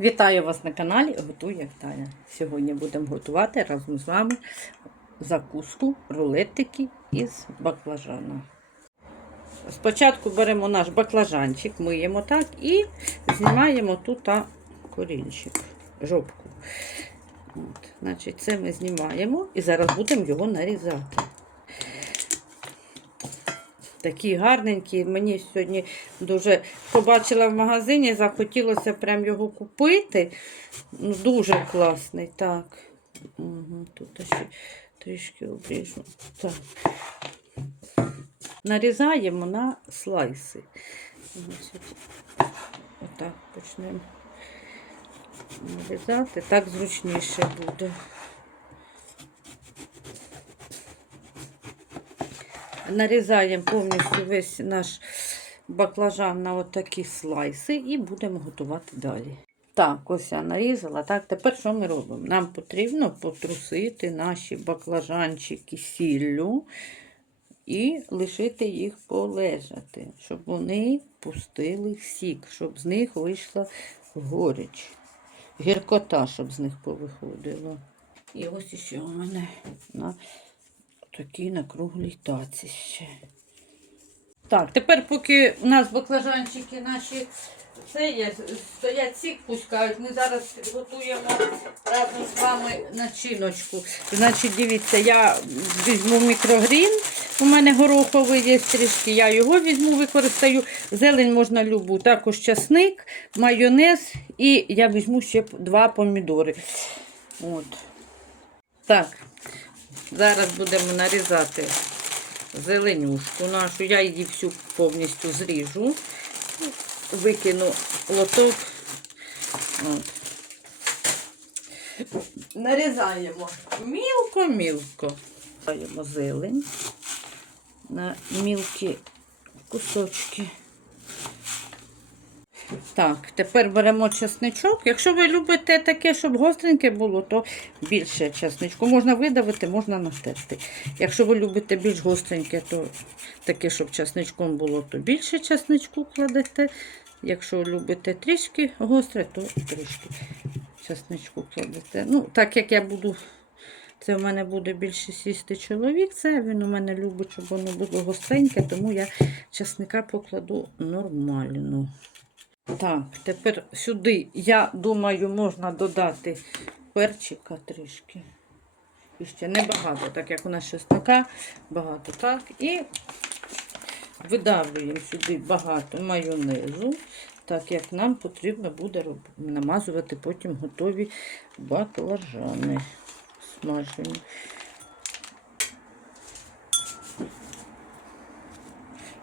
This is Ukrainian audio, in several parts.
Вітаю вас на каналі Готуй як Таня. Сьогодні будемо готувати разом з вами закуску, рулетики із баклажана. Спочатку беремо наш баклажанчик, миємо так і знімаємо тут корінчик, жопку. От, значить, це ми знімаємо і зараз будемо його нарізати. Такі гарненькі. Мені сьогодні дуже побачила в магазині, захотілося прям його купити. Ну, Дуже класний. Так. Угу, тут ще трішки обріжу. Так. Нарізаємо на слайси. Отак почнемо нарізати. Так зручніше буде. Нарізаємо повністю весь наш баклажан на отакі слайси і будемо готувати далі. Так, ось я нарізала. Так, тепер що ми робимо? Нам потрібно потрусити наші баклажанчики сіллю і лишити їх полежати, щоб вони пустили сік, щоб з них вийшла горіч. Гіркота, щоб з них повиходило. І ось ще у мене на такі на круглій таці ще. Так, тепер, поки у нас баклажанчики наші це є, стоять сік пускають, ми зараз підготуємо разом з вами начиночку. Значить, дивіться, я візьму мікрогрін. У мене гороховий є трішки, я його візьму, використаю. Зелень можна любу. Також часник, майонез і я візьму ще два помідори. От. Так, Зараз будемо нарізати зеленюшку нашу. Я її всю повністю зріжу, викину лоток. От. Нарізаємо мілко-мілко. Даємо зелень на мілкі кусочки. Так, тепер беремо чесничок. Якщо ви любите таке, щоб гостреньке було, то більше чесничку. Можна видавити, можна натерти. Якщо ви любите більш гостреньке, то таке, щоб чесничком було, то більше чесничку кладете. Якщо любите трішки гостре, то трішки чесничку кладете. Ну, так як я буду, це в мене буде більше сісти чоловік, це він у мене любить, щоб воно було гостреньке, тому я чесника покладу нормально. Так, тепер сюди, я думаю, можна додати перчика трішки. І ще небагато, так як у нас чеснока багато. Так, і видавлюємо сюди багато майонезу, так як нам потрібно буде намазувати потім готові баклажани смажені.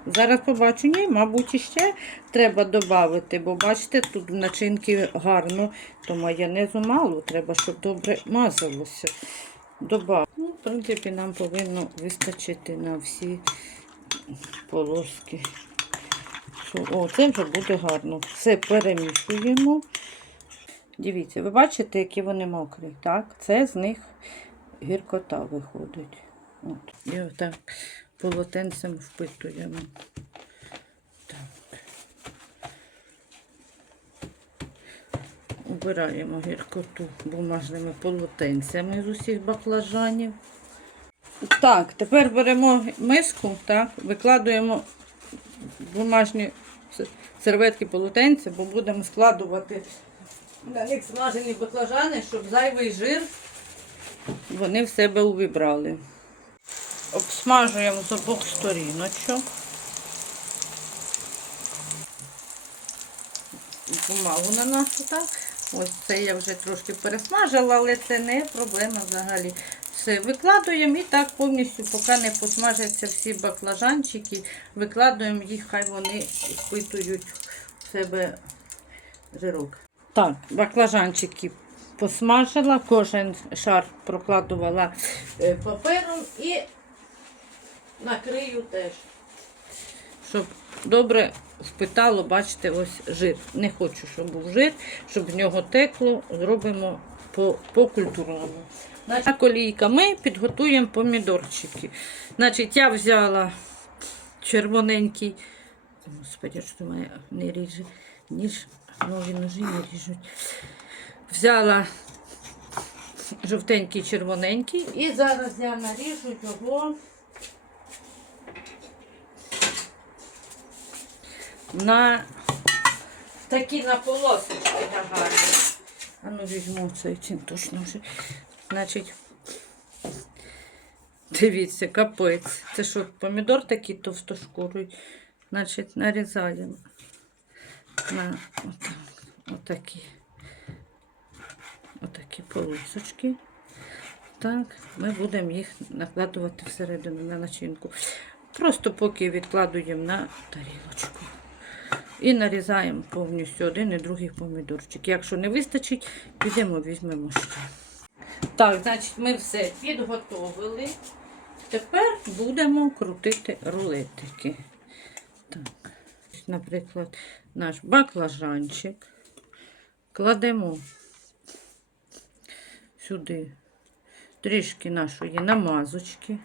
Зараз побачу, ні, мабуть, іще треба додати, бо бачите, тут начинки гарно, то майонезу мало, треба, щоб добре мазалося. Добав. Ну, в принципі, нам повинно вистачити на всі полоски. О, це вже буде гарно. Все перемішуємо. Дивіться, ви бачите, які вони мокрі, так? Це з них гіркота виходить. От. І отак полотенцем впитуємо. Убираємо гіркоту бумажними полотенцями з усіх баклажанів. Так, тепер беремо миску, так, викладуємо бумажні серветки полотенця, бо будемо складувати на них смажені баклажани, щоб зайвий жир вони в себе увібрали. Обсмажуємо з обох сторіночок. Бумагу на нашу, так. Ось це я вже трошки пересмажила, але це не проблема взагалі. Все, викладуємо і так повністю, поки не посмажаться всі баклажанчики, викладуємо їх, хай вони впитують в себе жирок. Так, баклажанчики посмажила, кожен шар прокладувала е, папером і накрию теж. Щоб добре впитало, бачите, ось жир. Не хочу, щоб був жир, щоб з нього текло, зробимо по, по культурному. Значить, колійка ми підготуємо помідорчики. Значить, я взяла червоненький, господи, що мене не ріже, ніж нові ножі не ріжуть. Взяла жовтенький, червоненький. І зараз я наріжу його на такі на полосочки гарні. А ну візьму цей цим точно вже. Значить, дивіться, капець. Це що, помідор такий товстошкурий. Значить, нарізаємо на отак, отакі, отакі полосочки. Так, ми будемо їх накладувати всередину на начинку. Просто поки відкладуємо на тарілочку. І нарізаємо повністю один і другий помідорчик. Якщо не вистачить, підемо візьмемо ще. Так, значить, ми все підготовили. Тепер будемо крутити рулетики. Так, наприклад, наш баклажанчик. Кладемо сюди трішки нашої намазочки.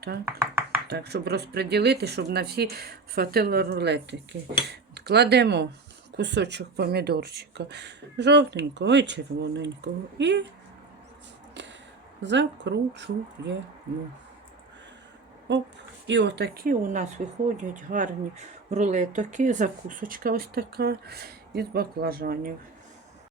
Так, так, щоб розподілити, щоб на всі хватило рулетики. Кладемо кусочок помідорчика жовтенького і червоненького. І закручуємо. Оп. І отакі у нас виходять гарні рулетики, закусочка ось така із баклажанів.